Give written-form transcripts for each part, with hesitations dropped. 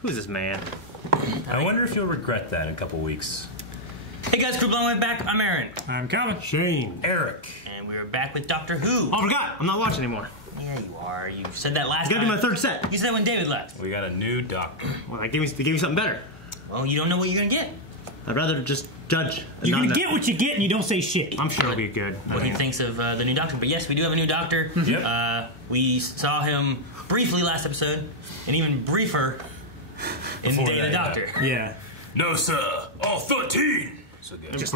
Who's this man? I wonder if you'll regret that in a couple weeks. Hey guys, Crew Blowing back. I'm Aaron. I'm Calvin. Shane. Eric. And we're back with Doctor Who. Oh, I forgot. I'm not watching anymore. Yeah, you are. You said that last time. I gotta do my third set. You said when David left. We got a new doctor. Well, they gave me something better. Well, you don't know what you're gonna get. I'd rather just judge. You're gonna get what you get and you don't say shit. I'm sure it'll be good. What he thinks of the new doctor. But yes, we do have a new doctor. Yep. We saw him briefly last episode, and even briefer in Before Day of the that, Doctor. Yeah. No, sir. All 13. So good. Just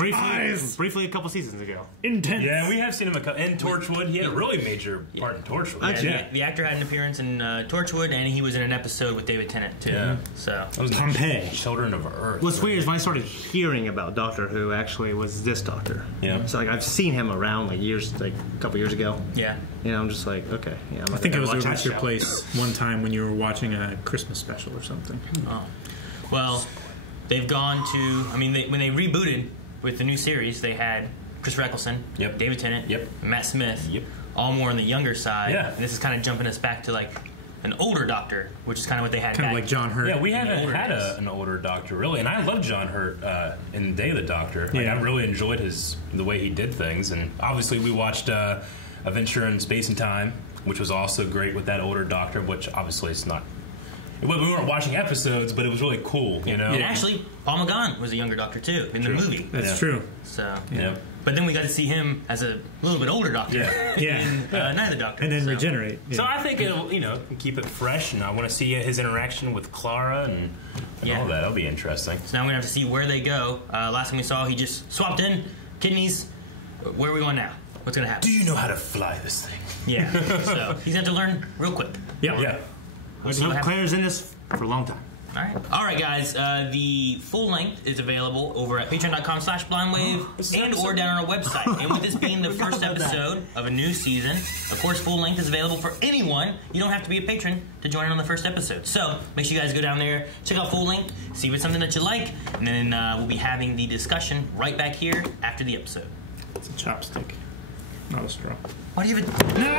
briefly a couple seasons ago. Intense. Yeah, we have seen him in Torchwood. He had a really major part in Torchwood. Yeah, the actor had an appearance in Torchwood, and he was in an episode with David Tennant too. Yeah. So That was Pompeii. Children of Earth. What's weird is when I started hearing about Doctor Who, actually was this Doctor. Yeah. So like I've seen him around like a couple years ago. yeah. You know, I'm just like, okay. Yeah, I think it was over at your place one time when you were watching a Christmas special or something. Oh. Well, they've gone to. I mean, when they rebooted with the new series, they had Christopher Eccleston, Yep. David Tennant, Yep. Matt Smith, Yep. all more on the younger side. Yeah. And this is kind of jumping us back to like an older Doctor, which is kind of what they had Kind back. of like John Hurt. Yeah, we haven't older had days. an older Doctor, really. And I love John Hurt in Day of the Doctor. Like, Yeah. I really enjoyed the way he did things. And obviously we watched Adventure in Space and Time, which was also great with that older Doctor, which obviously it's not... We weren't watching episodes, but it was really cool, you know? And actually, Paul McGann was a younger Doctor too in the movie. That's Yeah. true. So, Yeah. but then we got to see him as a little bit older Doctor. Yeah. Yeah. in Night of the Doctor. And then so. regenerate. Yeah. So I think it'll, keep it fresh, and I want to see his interaction with Clara and Yeah. all that. That'll be interesting. So now we're gonna have to see where they go. Last time we saw, he just swapped in kidneys. Where are we going now? What's gonna happen? Do you know how to fly this thing? Yeah. So he's gonna have to learn real quick. Yep. Yeah. We'll see what happens. Claire's in this for a long time. All right, guys. The full length is available over at patreon.com/blindwave and or down on our website. And with this being the first episode of a new season, of course, full length is available for anyone. You don't have to be a patron to join in on the first episode. So make sure you guys go down there, check out full length, see if it's something that you like, and then we'll be having the discussion right back here after the episode. It's a chopstick, not a straw. Why do you even? No!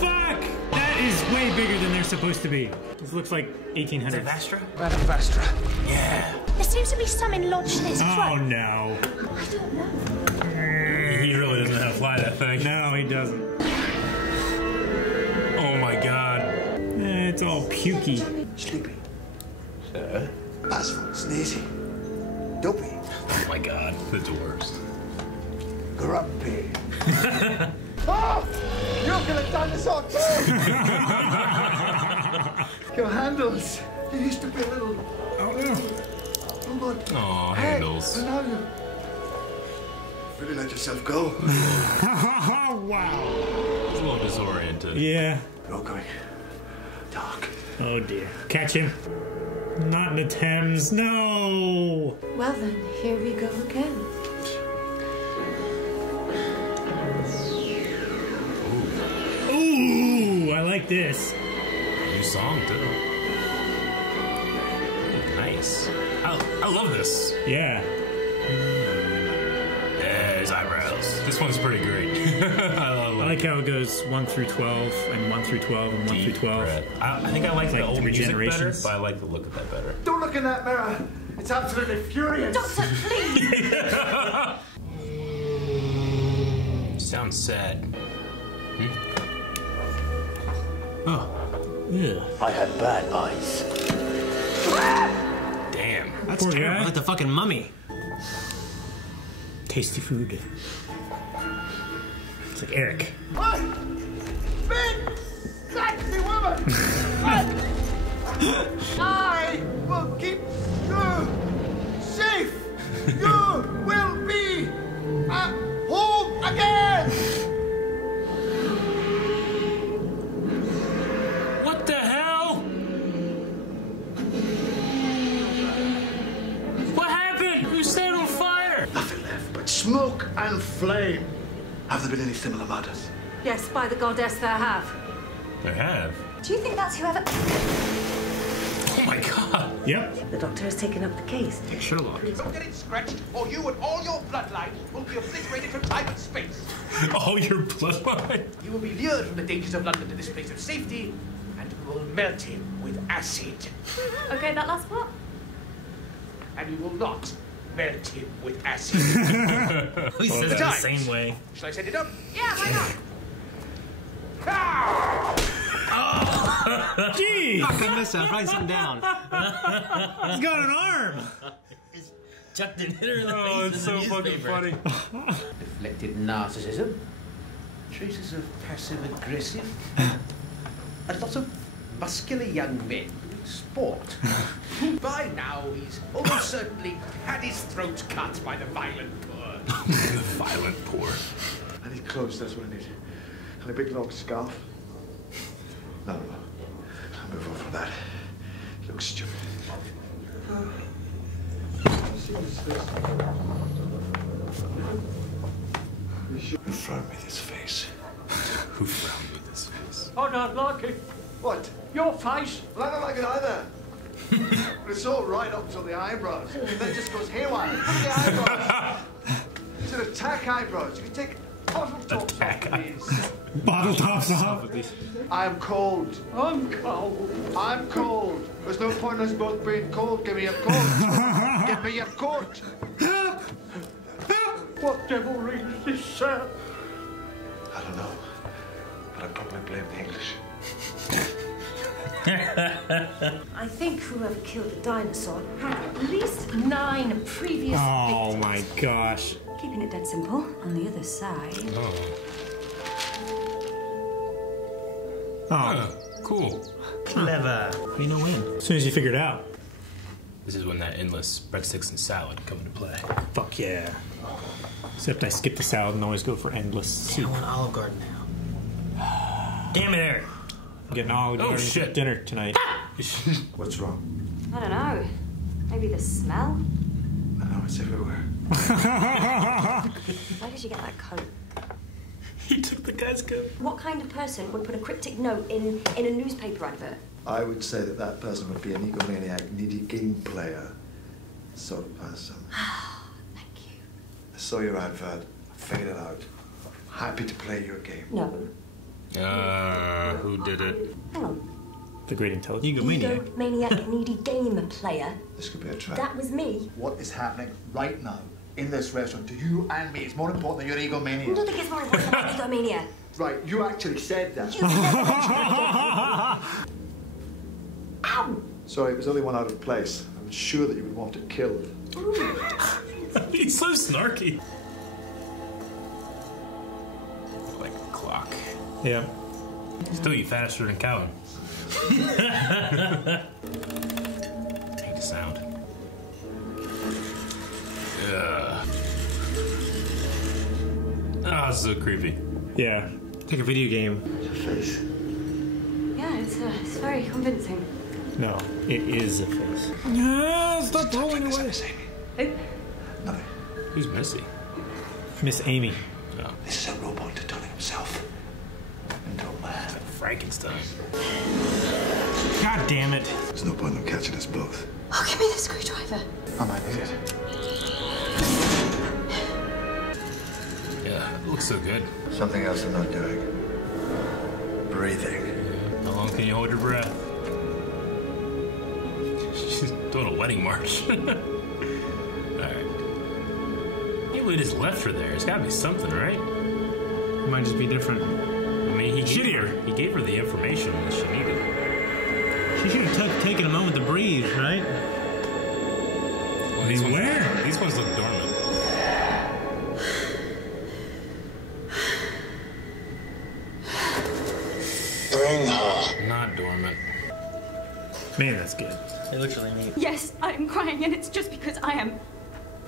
Fuck! That is way bigger than they're supposed to be. This looks like 1800s. Vastra? Vastra. Yeah. There seems to be something lodged in his Oh throat. no. I don't know. He really doesn't know how to fly that thing. No, he doesn't. Oh my god. It's all pukey. Sleepy. Sir? Asshole, sneezy. Dopey. Oh my god. That's the worst. Grumpy. Oh! You could have done this all too! Your handles. You used to be a little... Oh no. Oh, good. Aw, Hey, handles. and now you... Really let yourself go. Wow. He's a little disoriented. Yeah. You're going dark. Oh dear. Catch him. Not in the Thames. No. Well then, here we go again. Ooh, I like this. New song, too. Nice. I love this. Yeah. Yeah, his eyebrows. This one's pretty great. I like how it goes 1 through 12 and 1 through 12 and 1 through 12. I think I like the Like old three music better, generations. but I like the look of that better. Don't look in that mirror. It's absolutely furious. Doctor, please! Sounds sad. Oh. Yeah. I had bad eyes. Damn. That's Poor terrible. guy. Like the fucking mummy. Tasty food. It's like Eric. What? Big, sexy woman! I will keep you safe! You will be at home again! What the hell? What happened? You set on fire. Nothing left but smoke and flame. Have there been any similar murders? Yes, by the goddess there have. There have. Do you think that's whoever... Oh my god. Yep. The doctor has taken up the case. Sherlock. Don't get it scratched, or you and all your bloodline will be obliterated from time and space. Oh, your bloodline. You will be lured from the dangers of London to this place of safety and will melt him with acid. Okay, that last part? And you will not melt him with acid. He says it the same way. Shall I set it up? Yeah, why not? Jeez! I missed that. Write something down. He's got an arm! Just chucked it, hit her in the face. Oh, it's so fucking funny. Deflected narcissism. Traces of passive-aggressive. A lot of muscular young men doing sport. By now, he's almost certainly had his throat cut by the violent poor. The violent poor. I need clothes, that's what I need. And a big long scarf. No. I'll move on from that. It looks stupid. Who frowned me this face? Who frowned with this face? I don't like it. What? Your face. Well, I don't like it either. But it's all right up till the eyebrows. Then it just goes haywire. Look at the eyebrows. These are attack eyebrows. You can take bottle tops off of these. Bottle tops off. I am cold. I'm cold. I'm cold. There's no point in us both being cold. Give me your coat. Give me your coat. What devilry is this, sir? I don't know. But I probably blame the English. I think whoever killed the dinosaur had at least 9 previous Oh victims. my gosh. Keeping it dead simple, on the other side. Oh, Cool. Clever. You know when? as soon as you figure it out. This is when that endless breadsticks and salad come into play. Fuck yeah. Except I skip the salad and always go for endless I soup. want Olive Garden now. Damn it, Eric. I'm getting Olive Garden shit. for dinner tonight. What's wrong? I don't know. Maybe the smell? I know it's everywhere. Where did you get that coat? He took the guy's coat. What kind of person would put a cryptic note in a newspaper advert? I would say that that person would be an egomaniac, needy game player sort of person. Thank you. I saw your advert, figured it out. Happy to play your game. No. Who did it? Hang on. The great intelligence. Egomaniac. Egomaniac, needy game player. This could be a trap. That was me. What is happening right now in this restaurant to you and me is more important than your I egomania. don't think it's more important than egomania. Right, you actually said that. Ow! Sorry, it was only one out of place. I was sure that you would want it killed. He's so snarky. Like a clock. Yeah. Still eat faster than Cowan. Hate the sound. Ugh. Oh, so creepy. Yeah. Take a video game. Your face. Yeah, it's very convincing. No, it is a face. Yeah, stop rolling away. Miss Amy. Who? Nothing. Who's Missy? Miss Amy. Oh, This is a robot turning himself into a man. Frankenstein. God damn it. There's no point in catching us both. Oh, give me the screwdriver. I might need it. Yeah, it looks so good. Something else I'm not doing. Breathing. How long can you hold your breath? She's doing a wedding march. Alright. Can't believe just left her there. It's gotta be something, right? It might just be different. I mean, he gave her the information that she needed. She should have taken a moment to breathe, right? Well, these ones look dormant. Bring her. Not dormant. Man, that's good. It looks really neat. Yes, I am crying, and it's just because I am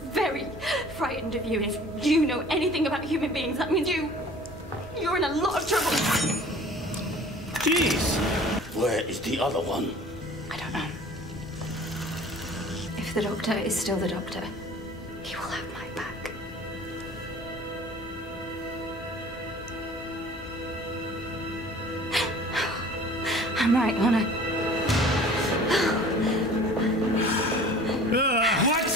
very frightened of you. If you know anything about human beings, that means you're in a lot of trouble. Jeez. Where is the other one? I don't know. If the doctor is still the doctor, he will have my back. I'm right, Lana. What?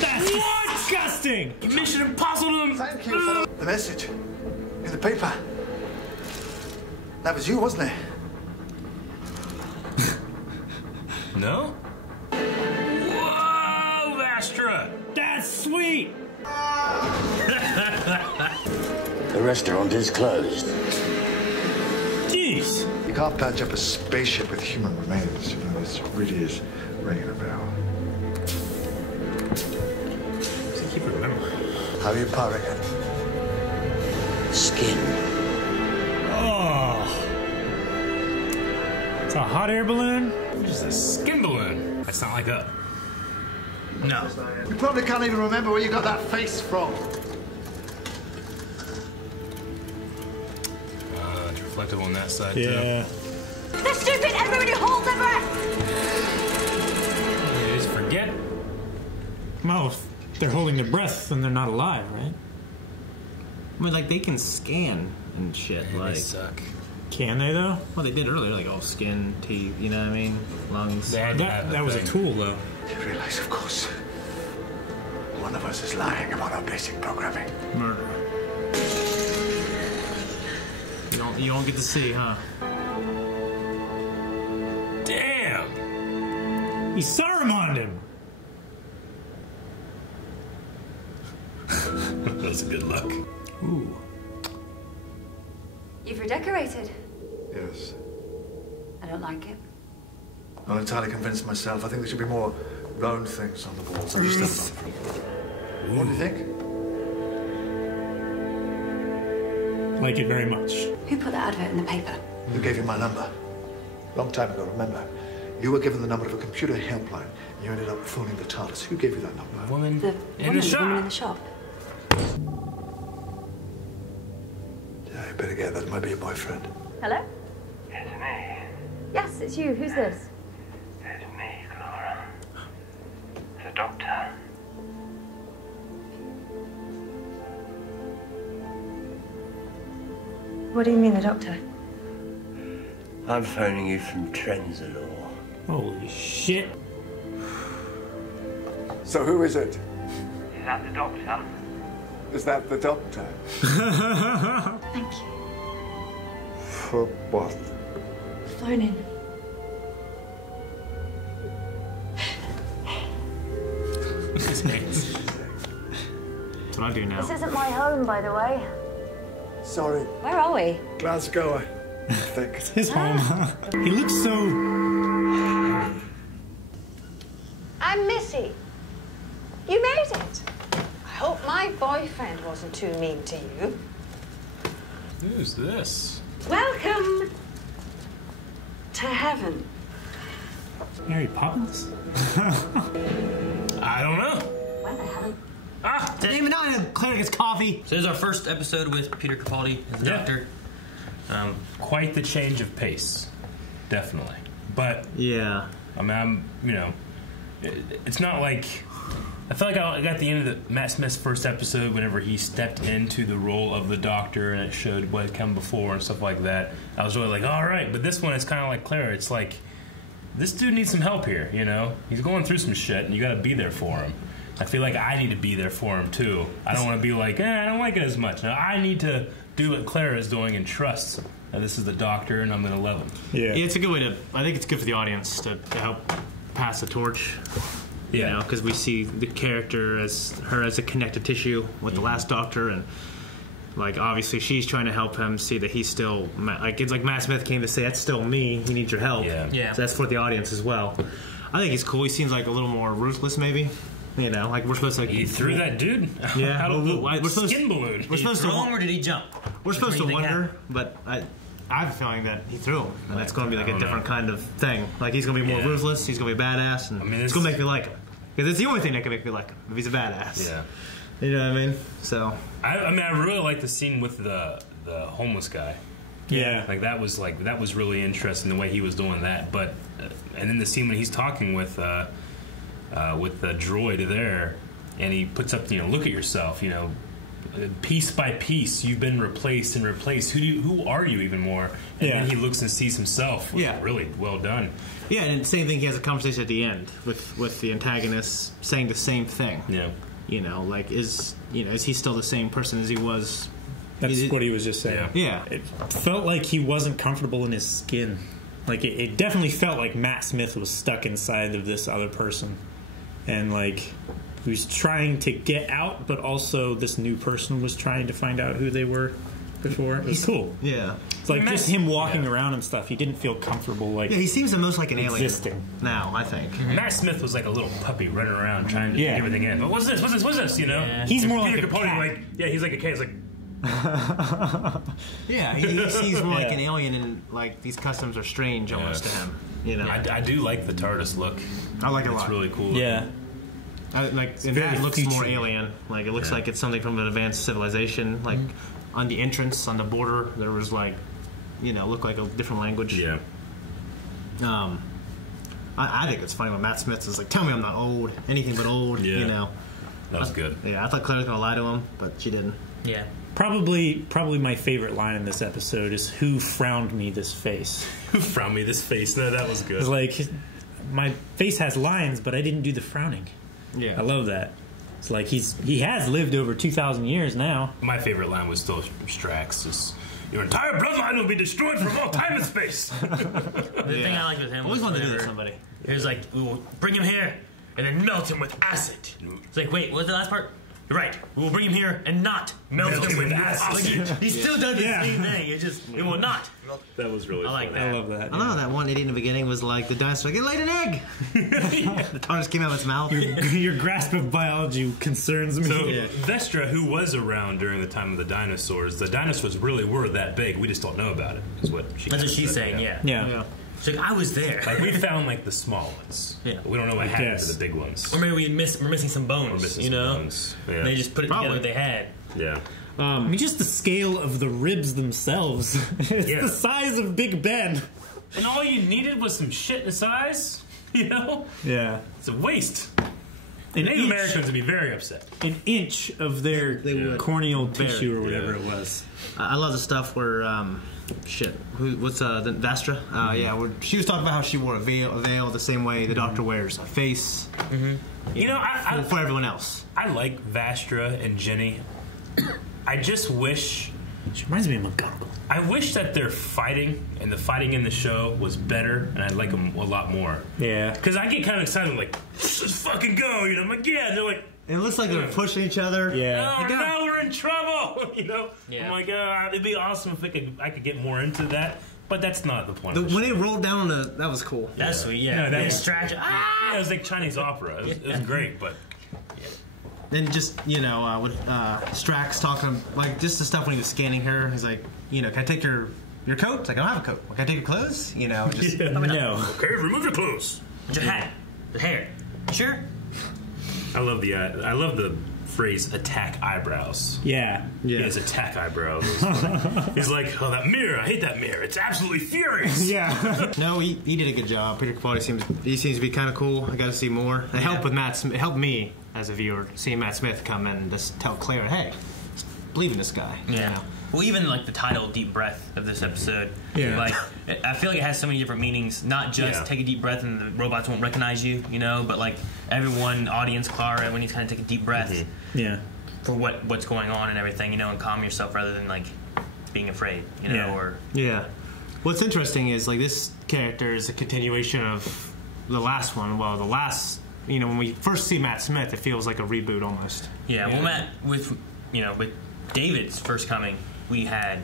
That's disgusting. Mission Impossible! Thank you for the message in the paper. That was you, wasn't it? No? Whoa, Vastra! That's sweet! The restaurant is closed. Jeez. You can't patch up a spaceship with human remains. You know, this really is ringing a bell. Does he keep remembering? How are you powering it? Skin. Oh. It's a hot air balloon? Just a skin balloon. That's not like a... No. You probably can't even remember where you got that face from. It's reflective on that side, Yeah. They're stupid! Everybody hold their breath! too. You just forget. Well, if they're holding their breath, then they're not alive, right? I mean, like, they can scan and shit. Man, like, they suck. Can they, though? well, they did earlier, like, skin, teeth, you know what I mean? Lungs. They had to have That was a thing. tool, though. You realize, of course, one of us is lying about our basic programming. Murder. You don't get to see, huh? Damn! He Sarumaned him! That's a good look. Ooh. You've redecorated. Yes. I don't like it. Not entirely convinced myself. I think there should be more round things on the walls. I just don't know. What do you think? Like it very much. Who put that advert in the paper? Who gave you my number? Long time ago, remember? You were given the number of a computer helpline. You ended up phoning the TARDIS. Who gave you that number? Woman The in woman, the shop. woman in the shop. Yeah, you better get that. It might be your boyfriend. Hello? It's me. Yes, it's you. Who's this? It's me, Clara. The doctor. What do you mean, the doctor? I'm phoning you from Trenzalore. Holy shit. So who is it? Is that the doctor? Is that the doctor? Thank you. For what? Phoning. His hands. That's what I do now. This isn't my home, by the way. Sorry, Where are we? Glasgow, I think. His home. He looks so... I'm Missy. You made it. I hope my boyfriend wasn't too mean to you. Who's this? Welcome to heaven. Mary Poppins? I don't know. Well, I haven't. Ah! Didn't even know Claire gets coffee. So this is our first episode with Peter Capaldi as the Yeah. Doctor. Quite the change of pace. Definitely. But, Yeah. I mean, it's not like... I felt like I got the end of Matt Smith's first episode whenever he stepped into the role of the Doctor and it showed what had come before and stuff like that. I was really like, all right. But this one, it's kind of like Claire. It's like, this dude needs some help here, you know? He's going through some shit and you got to be there for him. I feel like I need to be there for him, too. I don't want to be like, I don't like it as much. No, I need to do what Claire is doing and trust that this is the Doctor and I'm going to love him. Yeah. Yeah, it's a good way to... I think it's good for the audience to help pass the torch. You Yeah. know, because we see the character as her as a connective tissue with the last Doctor, and like obviously she's trying to help him see that he's still like it's like Matt Smith came to say that's still me. He needs your help. Yeah. So that's for the audience as well. I think he's cool. He seems like a little more ruthless, maybe. You know, like we're supposed to. Like, He threw that dude Yeah, out of the we're supposed skin balloon. We're Did he supposed throw to. him or did he jump? We're supposed to Which one do you think wonder, but I have a feeling that he threw him, and that's going to be like I a don't different know. kind of thing. Like he's going to be more Yeah. ruthless. He's going to be badass, and I mean, it's going to make me like him. Because it's the only thing that can make me like him. If he's a badass. Yeah. You know what I mean? So. I mean, I really like the scene with the homeless guy. Yeah. Like that was really interesting the way he was doing that. But and then the scene when he's talking with the droid there, and he puts up, look at yourself, piece by piece you've been replaced and replaced. Who are you even more? And Yeah. then he looks and sees himself. Yeah. Really well done. Yeah, and same thing. He has a conversation at the end with the antagonist saying the same thing. Yeah. Like is he still the same person as he was? That's what he was just saying. Yeah. It felt like he wasn't comfortable in his skin. Like, it definitely felt like Matt Smith was stuck inside of this other person. And, like, he was trying to get out, but also this new person was trying to find out who they were before. It was cool. Yeah. It's like just him walking around and stuff. He didn't feel comfortable, like... Yeah, he seems the most like an existing. alien now, I think. Matt Smith was like a little puppy running around trying to get everything in. But what's this? What's this? What's this? You know? Yeah. He's more Peter like a Capaldi, cat. like, yeah, he's like a cat. He's like... Yeah, he seems more like an alien, and like these customs are strange almost to him. You know, I do like the TARDIS look. I like it a lot. It's really cool. Yeah. Like and that looks more alien. Like it looks like it's something from an advanced civilization. Like on the entrance, on the border, there was like, you know, looked like a different language. Yeah. I think it's funny when Matt Smith is like, "Tell me I'm not old, anything but old." Yeah. You know, that was good. Yeah, I thought Claire was gonna lie to him, but she didn't. Yeah. Probably my favorite line in this episode is, "Who frowned me this face?" Who frowned me this face? No, that was good. It's like, my face has lines, but I didn't do the frowning. Yeah. I love that. It's like he has lived over 2,000 years now. My favorite line was still Strax. Is, your entire bloodline will be destroyed from all time and space. The thing I liked with him was always wanted to do whenever that to somebody. He was like, "We will bring him here and then melt him with acid." It's like, wait, what's the last part? You're right. We will bring him here and not melt him with acid. Like, he still does the same thing. It will not. That was really I like funny. that. I love that. I know that one idiot in the beginning was like the dinosaur. It laid an egg. The TARDIS came out of its mouth. Your grasp of biology concerns me. So Vestra, who was around during the time of the dinosaurs really were that big. We just don't know about it. Is what she That's what said, she's saying. Yeah. Yeah. She's like, I was there. Like we found like the small ones. Yeah. But we don't know what happened Yes. to the big ones. Or maybe we're missing some bones. We're missing you some know, bones. Yeah. they just put it together what they had. Yeah. I mean, just the scale of the ribs themselves. It's the size of Big Ben. And all you needed was some shit in size. You know? Yeah. It's a waste. An Native inch, Americans would be very upset. an inch of their corneal tissue or whatever it was. I love the stuff where what's the Vestra? Yeah, where she was talking about how she wore a veil the same way the Doctor wears a face. You know, for everyone else. I like Vastra and Jenny. I just wish. She reminds me of McGonagall. I wish that their fighting and the fighting in the show was better, and I'd like them a lot more. Yeah. Because I get kind of excited, like, let's fucking go, you know? I'm like, yeah, and they're like, It looks like they're pushing each other. Yeah. oh, no, we're in trouble, you know? Yeah. I'm like, it'd be awesome if I could get more into that, but that's not the point. When they rolled down that was cool. That's sweet. Yeah. No, that was distraction. Yeah, it was like Chinese opera. It was great, but Then just, with Strax talking, like, just the stuff when he was scanning her. He's like, can I take your coat? It's like, I don't have a coat. Can I take your clothes? Just... No. okay, remove your clothes. Your hat, the hair. Sure. I love the phrase "attack eyebrows." Yeah. He has attack eyebrows. He's like, oh, that mirror! I hate that mirror. It's absolutely furious. Yeah. No, he did a good job. Peter Capaldi seems to be kind of cool. I got to see more. It helped with Matt. It helped me as a viewer seeing Matt Smith come in and just tell Claire, hey, believe in this guy. Yeah. Well, even like the title "Deep Breath" of this episode. Yeah. Like, I feel like it has so many different meanings. Not just take a deep breath and the robots won't recognize you, but like everyone, audience, Clara, when you kind of take a deep breath. Yeah. For what's going on and everything, and calm yourself rather than like being afraid, or What's interesting is like this character is a continuation of the last one. Well, the last, when we first see Matt Smith, it feels like a reboot almost. Yeah. Well, Matt, with David's first coming, we had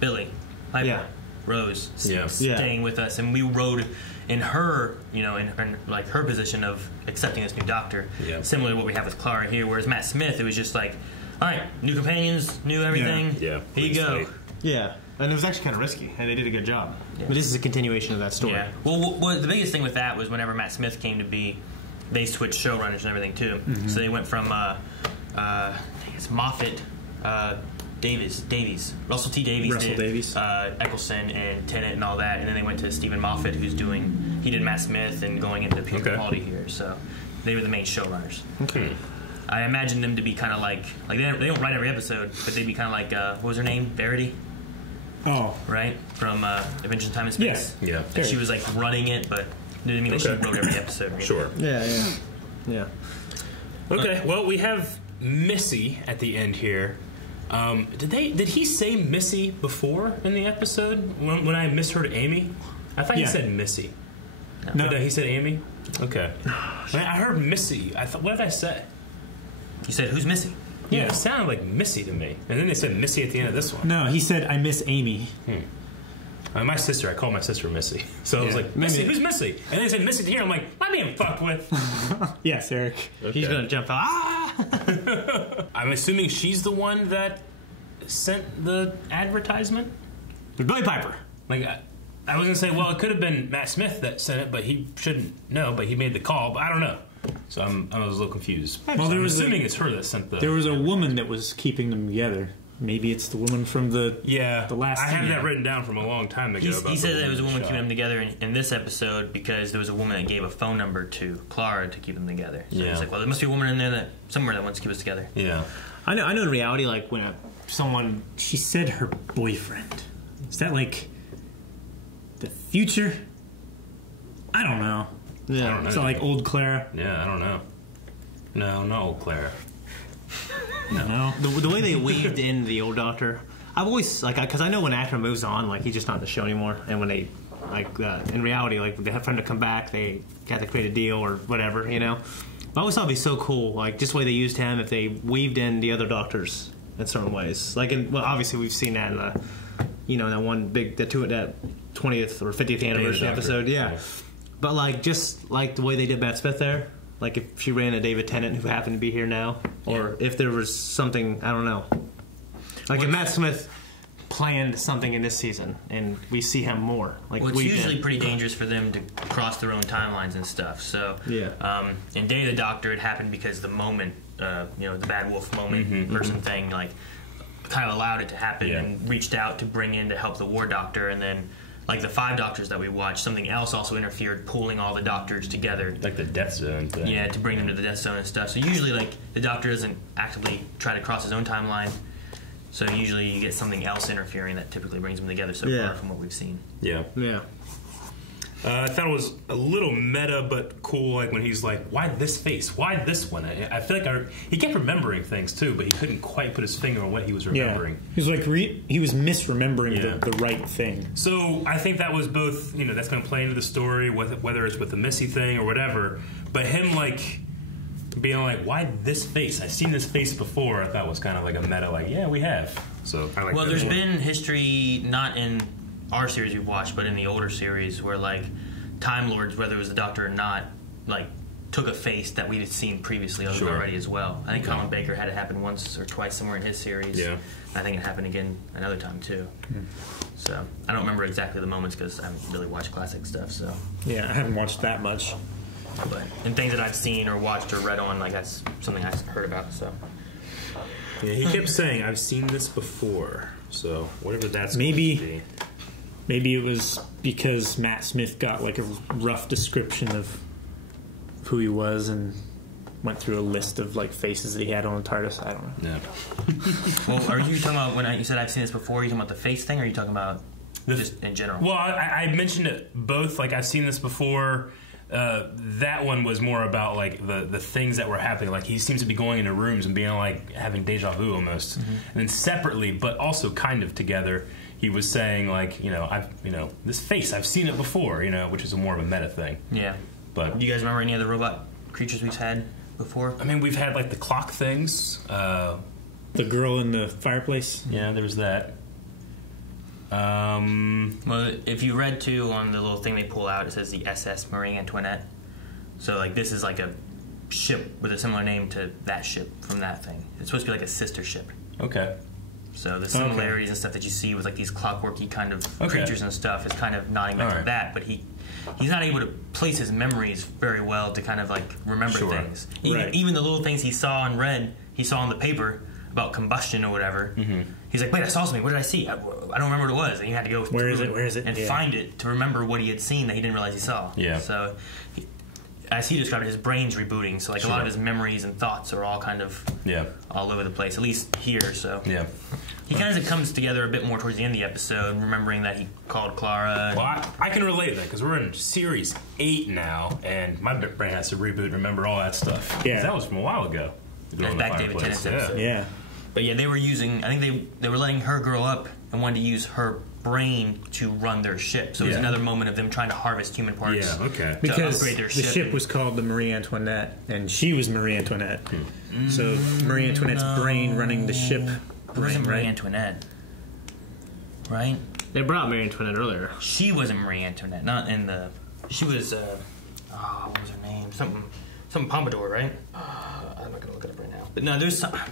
Billy, Piper, Rose, staying with us, and we rode in her, in like her position of accepting this new doctor, similar to what we have with Clara here. Whereas Matt Smith, it was just like, all right, new companions, new everything. Yeah. Here you go. Yeah, and it was actually kind of risky, and they did a good job. Yeah. But this is a continuation of that story. Yeah. Well, the biggest thing with that was whenever Matt Smith came to be, they switched showrunners and everything too. Mm-hmm. So they went from I think it's Moffat. Russell T. Davies, Eccleston and Tennant and all that, and then they went to Stephen Moffat, he did Matt Smith and going into Peter Capaldi here, so they were the main showrunners. Okay. I imagine them to be kind of like they don't write every episode, but they'd be kind of like what was her name, Verity? Oh, right, from Adventures in Time and Space. Yeah. And she was like running it, but didn't mean that she wrote every episode. Sure. Yeah. Okay. Well, we have Missy at the end here. Did he say Missy before in the episode when I misheard Amy? I thought he said Missy. No, he said Amy. Okay. I heard Missy. What did I say? You said, who's Missy? Yeah, it sounded like Missy to me. And then they said Missy at the end of this one. No, he said, I miss Amy. My sister, I called my sister Missy. So I was like, Missy, who's Missy? And then they said Missy here. I'm like, am I being fucked with? Yes, Eric. Okay. He's gonna jump out. I'm assuming she's the one that sent the advertisement? Billy Piper. Like, I was gonna say, well, it could have been Matt Smith that sent it, but he shouldn't know, but he made the call, but I don't know. So I was a little confused. Well, I'm assuming it's her that sent the... There was a woman that was keeping them together. Maybe it's the woman from the last I have that written down from a long time ago. He said there was a woman keeping them together in this episode because there was a woman that gave a phone number to Clara to keep them together. So he's like, well, there must be a woman in there somewhere that wants to keep us together. Yeah. I know in reality, like, when someone... She said her boyfriend. Is that, like, the future? I don't know. Yeah. I don't know. Is that like old Clara? Yeah, I don't know. No, not old Clara. No. The way they weaved in the old Doctor, I've always, like, because I know when an actor moves on, like, he's just not in the show anymore, and when they, like, in reality, like, they have for him to come back, they got to create a deal or whatever, you know? I always thought it'd be so cool, like, just the way they used him, if they weaved in the other Doctors in certain ways. Like, obviously we've seen that in the, you know, that 20th or 50th anniversary episode, yeah. But, like, just, like, the way they did Matt Smith there, like, if she ran a David Tennant who happened to be here now, or if there was something, I don't know. Like, if Matt Smith planned something in this season, and we see him more. Like, well, it's usually pretty dangerous for them to cross their own timelines and stuff. So, in Day of the Doctor, it happened because the moment, you know, the Bad Wolf moment person thing, like, kind of allowed it to happen and reached out to bring in to help the War Doctor, and then, like, the 5 Doctors that we watched, something else also interfered, pulling all the Doctors together. Like the Death Zone thing. Yeah, to bring them to the Death Zone and stuff. So usually, like, the Doctor doesn't actively try to cross his own timeline. So usually you get something else interfering that typically brings them together so far from what we've seen. Yeah. I thought it was a little meta but cool, like when he's like, why this face? Why this one? I feel like he kept remembering things too, but he couldn't quite put his finger on what he was remembering. He was like, he was misremembering the right thing. So I think that was both, you know, that's going to play into the story, whether it's with the Missy thing or whatever, but him, like, being like, why this face? I've seen this face before. I thought was kind of like a meta, like, yeah, we have. So I like. Well, there's been history, not in our series we've watched, but in the older series, where, like, Time Lords, whether it was the Doctor or not, like, took a face that we'd seen previously already as well. I think Colin Baker had it happen once or twice somewhere in his series. Yeah. I think it happened again another time too. So I don't remember exactly the moments because I haven't really watched classic stuff. So yeah, I haven't watched that much. But in things that I've seen or watched or read on, like, that's something I've heard about. So yeah, he kept saying, "I've seen this before." So whatever that's going to be. Maybe it was because Matt Smith got, like, a rough description of who he was and went through a list of, like, faces that he had on the TARDIS. I don't know. Yeah. Well, are you talking about, when you said I've seen this before, are you talking about the face thing, or are you talking about just in general? Well, I mentioned it both. Like, I've seen this before. That one was more about, like, the things that were happening. Like, he seems to be going into rooms and being, like, having deja vu almost. And then separately, but also kind of together, he was saying, like, this face, I've seen it before, which is more of a meta thing. Yeah. But do you guys remember any other robot creatures we've had before? I mean, we've had, like, the clock things. The girl in the fireplace. Yeah, there was that. Well, if you read, too, on the little thing they pull out, it says the SS Marie Antoinette. So, like, this is like a ship with a similar name to that ship from that thing. It's supposed to be like a sister ship. Okay. So the similarities and stuff that you see with, like, these clockworky kind of creatures and stuff is kind of nodding back to that, but he's not able to place his memories very well to kind of, like, remember things. Even the little things he saw and read, he saw on the paper about combustion or whatever. He's like, wait, I saw something. What did I see? I don't remember what it was. And he had to go Where is it? And find it to remember what he had seen that he didn't realize he saw. Yeah. So, as he described it, his brain's rebooting. So, like, a lot of his memories and thoughts are all kind of all over the place, at least here. So he kind of comes together a bit more towards the end of the episode, remembering that he called Clara. Well, I can relate to that because we're in Series 8 now, and my brain has to reboot and remember all that stuff. Yeah. That was from a while ago. That's back David Tennant's episode. Yeah. But yeah, they were using, I think they were letting her grow up and wanted to use her brain to run their ship. So it was another moment of them trying to harvest human parts. Yeah, okay. Because upgrade their the ship was called the Marie Antoinette, and she was Marie Antoinette. So Marie Antoinette's brain running the ship. It wasn't Marie Antoinette, right? They brought Marie Antoinette earlier. She wasn't Marie Antoinette, not in the. She was. What was her name? Something Pompadour, right? I'm not gonna look it up right now. But no, there's something else.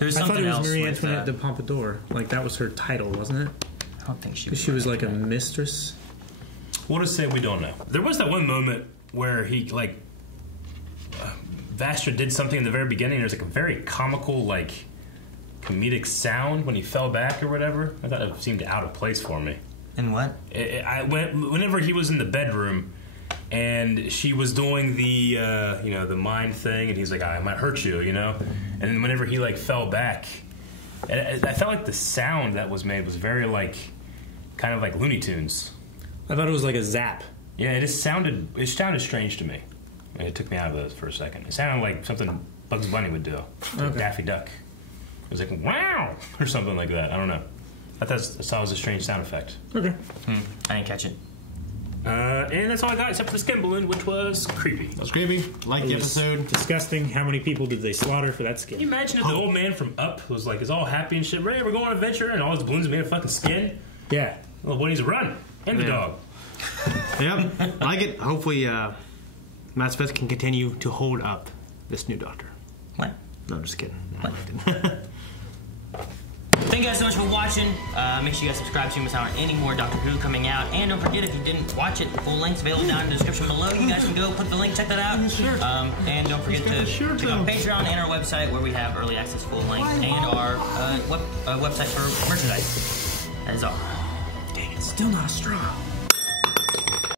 I thought it was Marie Antoinette de Pompadour. Like that was her title, wasn't it? I don't think she. Because she was like a mistress. We'll just say we don't know. There was that one moment where he like Vastra did something in the very beginning. There's like a very comical like comedic sound when he fell back or whatever. I thought it seemed out of place for me. And what? Whenever he was in the bedroom and she was doing the the mind thing, and he's like, I might hurt you, and then whenever he like fell back, I felt like the sound that was made was very like kind of like Looney Tunes. I thought it was like a zap. Yeah, it sounded strange to me. And it took me out of it for a second. It sounded like something Bugs Bunny would do, like Daffy Duck. It was like wow or something like that. I don't know. I thought it was a strange sound effect. Okay. I didn't catch it. And that's all I got except for the skin balloon, which was creepy. It was creepy. Like the episode. Disgusting. How many people did they slaughter for that skin? Can you imagine if the old man from Up was like, is all happy and shit, ready, we're going on an adventure, and all his balloons are made of fucking skin? Yeah. Well, boy needs to run. And the dog. Yep. Like it. Hopefully, Matt Smith can continue to hold up this new Doctor. What? No, I'm just kidding. Thank you guys so much for watching. Make sure you guys subscribe so you miss out on any more Doctor Who coming out. And don't forget, if you didn't watch it, full link's available down in the description below. You guys can go put the link, check that out. And don't forget to check out Patreon and our website where we have early access full length and our website for merchandise. That is all. Dang it, still not a straw.